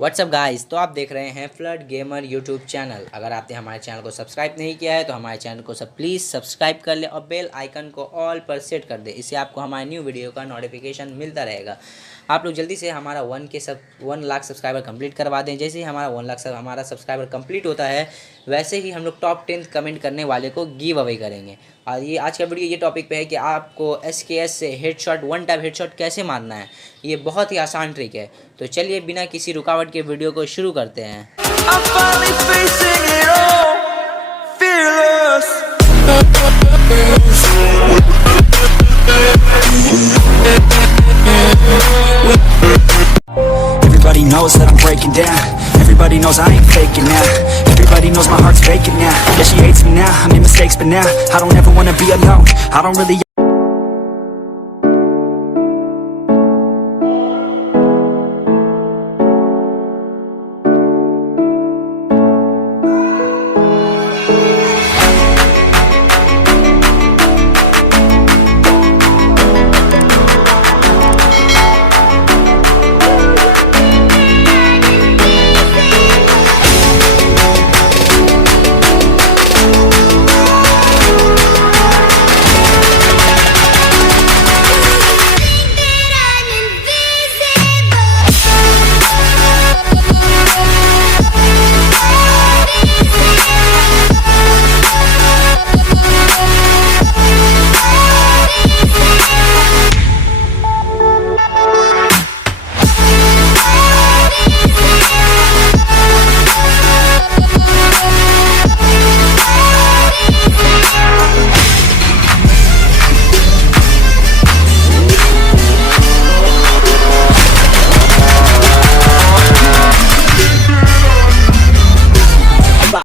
WhatsApp guys, तो आप देख रहे हैं फ्लड गेमर यूट्यूब चैनल। अगर आपने हमारे चैनल को सब्सक्राइब नहीं किया है तो हमारे चैनल को प्लीज़ सब्सक्राइब कर ले और बेल आइकन को ऑल पर सेट कर दे। इससे आपको हमारे न्यू वीडियो का नोटिफिकेशन मिलता रहेगा। आप लोग जल्दी से हमारा 1 लाख सब्सक्राइबर कंप्लीट करवा दें। जैसे ही हमारा 1 लाख हमारा सब्सक्राइबर कंप्लीट होता है वैसे ही हम लोग टॉप 10 कमेंट करने वाले को गिव अवे करेंगे। और ये आज का वीडियो ये टॉपिक पे है कि आपको SKS से हेडशॉट 1 टैप हेडशॉट कैसे मारना है। ये बहुत ही आसान ट्रिक है। तो चलिए बिना किसी रुकावट के वीडियो को शुरू करते हैं। Everybody knows that I'm breaking down. Everybody knows I ain't faking now. Everybody knows my heart's faking now. Yeah, she hates me now, I made mistakes but now I don't ever wanna be alone. I don't really